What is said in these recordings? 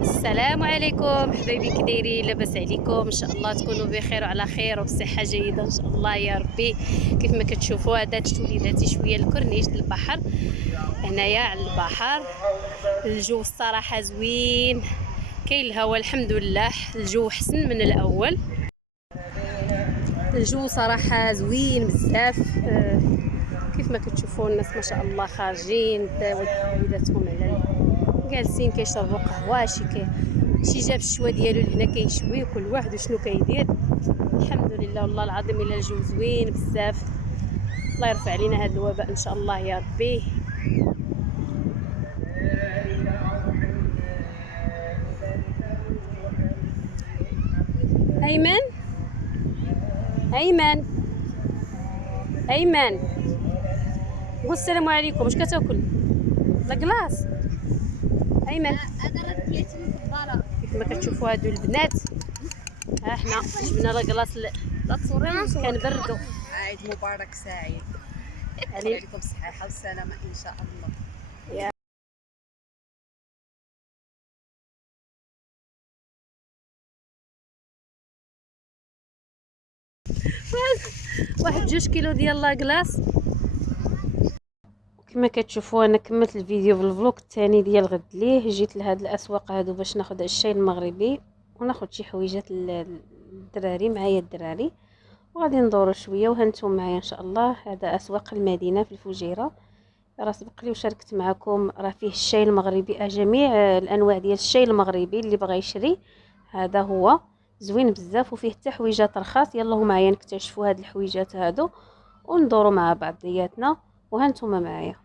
السلام عليكم حبايبي، كي دايرين؟ لاباس عليكم؟ ان شاء الله تكونوا بخير وعلى خير وبصحه جيده ان شاء الله يا ربي. كيف ما كتشوفوا هذا توليداتي شويه الكورنيش د البحر، هنايا على البحر. الجو الصراحه زوين، كاين الهواء الحمد لله، الجو حسن من الاول. الجو صراحه زوين بزاف. كيف ما كتشوفوا الناس ما شاء الله خارجين وليداتهم على جالسين كيشربوا قهوه، شي جاب الشوا ديالو لهنا كيشوي، وكل واحد وشنو كيدير. الحمد لله والله العظيم الا الجو زوين بزاف. الله يرفع علينا هذا الوباء ان شاء الله يا ربي. ايمن ايمن ايمن، قول السلام عليكم. واش كتاكل؟ لاكلاص ايمن. انا راه كليتي مفضله. كيف ما كتشوفوا هادو البنات، ها حنا جبنا لاكلاص لا تصورينا كنبردوا. عيد مبارك سعيد عليكم بالصحه والسلامه ان شاء الله. واحد 2 كيلو ديال لاكلاص. كما كتشوفوا انا كملت الفيديو بالفلوق الثاني ديال غد ليه جيت لهاد الاسواق هادو باش ناخذ الشاي المغربي وناخذ شي حويجات للدراري، معايا الدراري، وغادي ندورو شويه وهانتم معايا ان شاء الله. هذا اسواق المدينه في الفجيره. راه سبق لي وشاركت معكم، راه فيه الشاي المغربي، جميع الانواع ديال الشاي المغربي اللي بغى يشري هذا هو زوين بزاف، وفيه حتى حويجات رخاص. يلا معايا نكتشفوا هاد الحويجات هادو وندورو مع بعضياتنا، وهانتم معايا.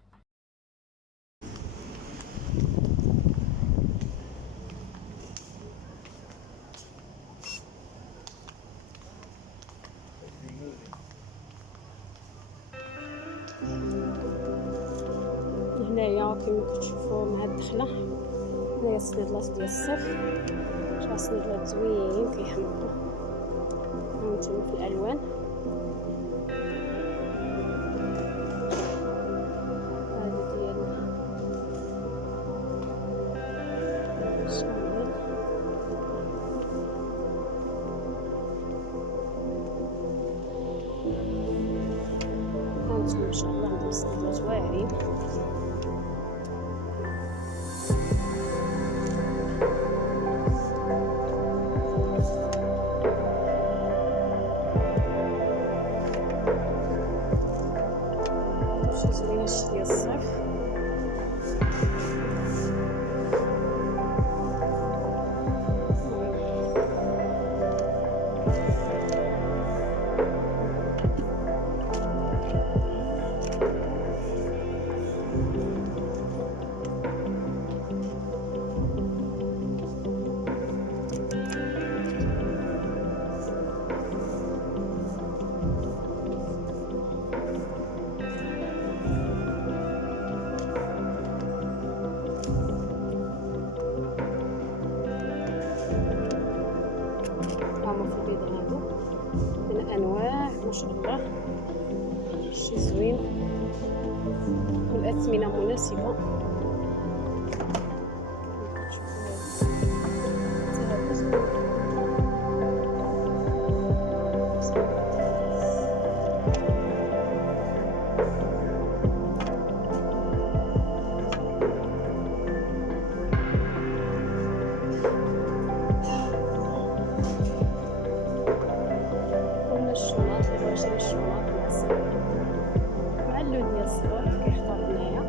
هنايا كما كتشوفوا مع الدخله، هنايا الصنيدلات ديال الصيف، شحال صنيدلات زوينين كيحمقوا هانتوما في الالوان. هذا ديال الشمال، هانتوما ان شاء الله عندهم صنيدلات واعرين. شي زوينه الشتي ديال الصيف. هما في البيض هادو من انواع ما شاء الله، شي زوين والاثمنه مناسبه. الشوناط اللي بغا يشري الشوناط مع الصبر، مع اللون ديال الصبر كيختار هنايا.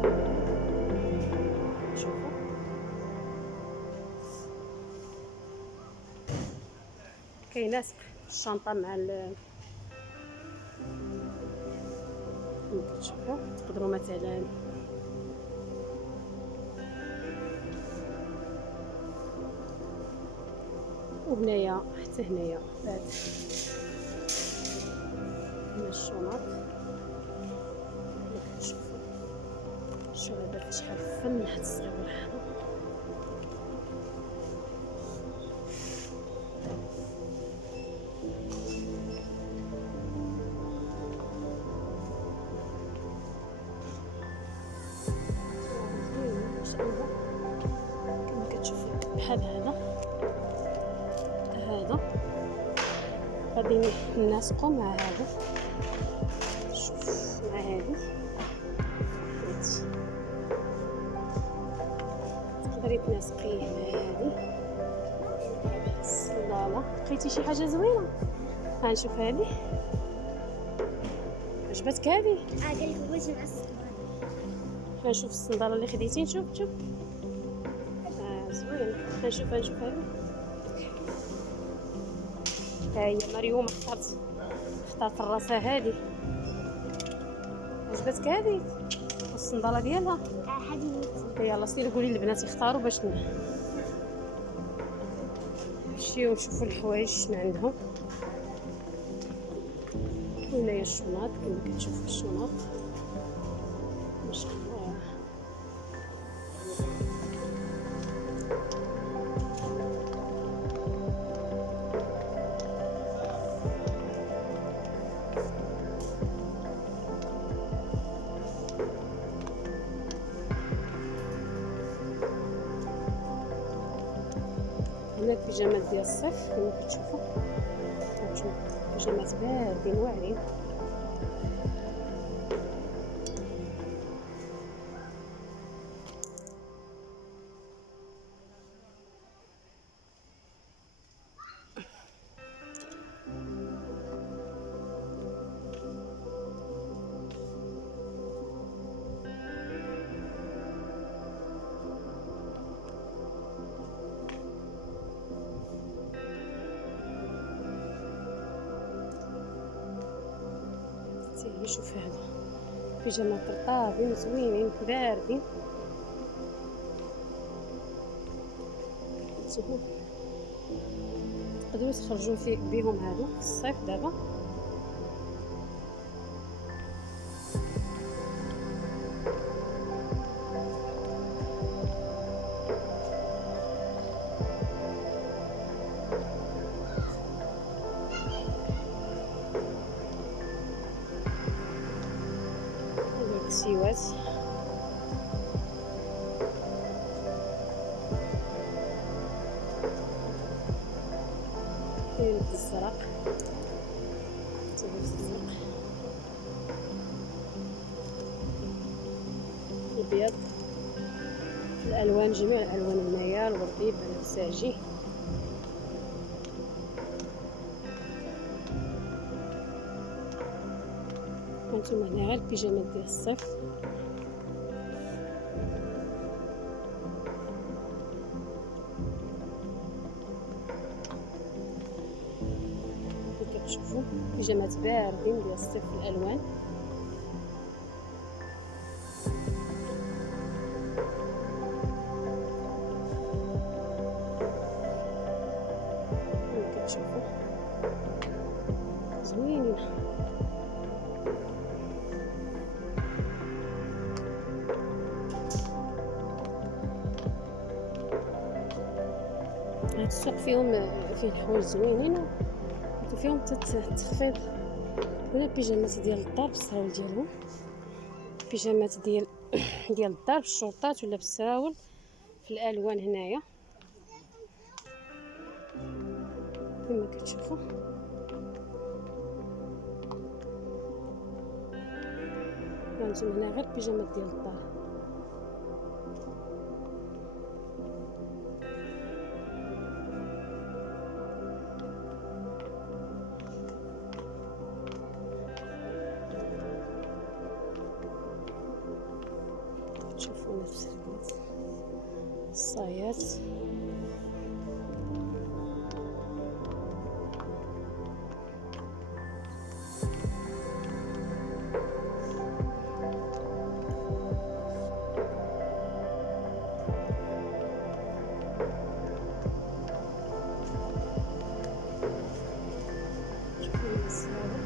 شوفوا كيناسب الشنطه مع شوفوا تقدروا مثلا وهنايا حتى هنايا هاد هنا الشنط. شوفوا الشغل شحال فن حتى الصغيور حنا. كما كتشوفوا بحال هذا غادي نلصقو مع هذا. شوف مع هذه تقدري تناسقيه مع هذه الصندالة. لقيتي شي حاجه زوينه؟ غنشوف هذه. عجبتك هذه؟ قال لك بغيت نعصب. غنشوف الصندالة اللي خديتي. نشوف زوين. غنشوف هذه. ها هي مريوم اختارت الراسه هذه. عجبتك هذه والصندالة ديالها؟ هذه يلا سيري قولي للبنات يختاروا باش نمشيو نشوفوا الحوايج شنو عندهم. وهنايا الشنط كما كتشوفوا الشنط ما شاء الله. هنا البيجامات ديال الصيف كما كتشوفوا. بيجامات باردين واعرين. شوف هذا بيجامات رطابين زوينين باردين. تقدروا تخرجوا بهم هادو في الصيف دابا. السيوات كاين في الزرق، الابيض، الالوان جميع الالوان هنايا، الوردي البنفسجي. هانتوما هنا غير البيجامات ديال الصيف. كي كتشوفوا بيجامات باردين ديال الصيف في الالوان. كتشوفوا زوينين. هاد السوق فيه الحوايج زوينين وفيهم التخفيض. هنا بيجامات ديال الدار بالسراول ديالهم، بيجامات ديال الدار بالشورطات ولا بالسراول في الالوان هنايا كما كتشوفوا. هانتوما هنا غير بيجامات ديال الدار. تشوفوا نفس الصايات. شوفوا نفس هذا.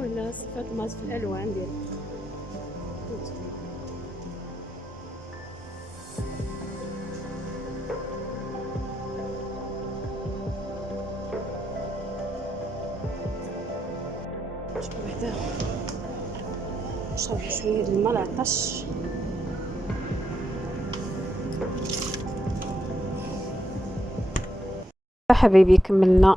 وهنا صفات الماس في الالوان ديال شوف هذا نشرب شويه ديال الماء العطش. حبايبي كملنا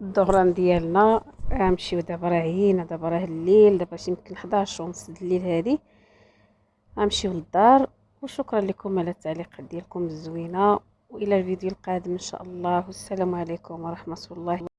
الدوران ديالنا، غنمشيو دابا، راه عيينا دابا، راه الليل دابا، شي يمكن 11 ونص د الليل هادي، غنمشيو للدار. وشكرا لكم على التعليقات ديالكم الزوينه، والى الفيديو القادم ان شاء الله، والسلام عليكم ورحمه الله.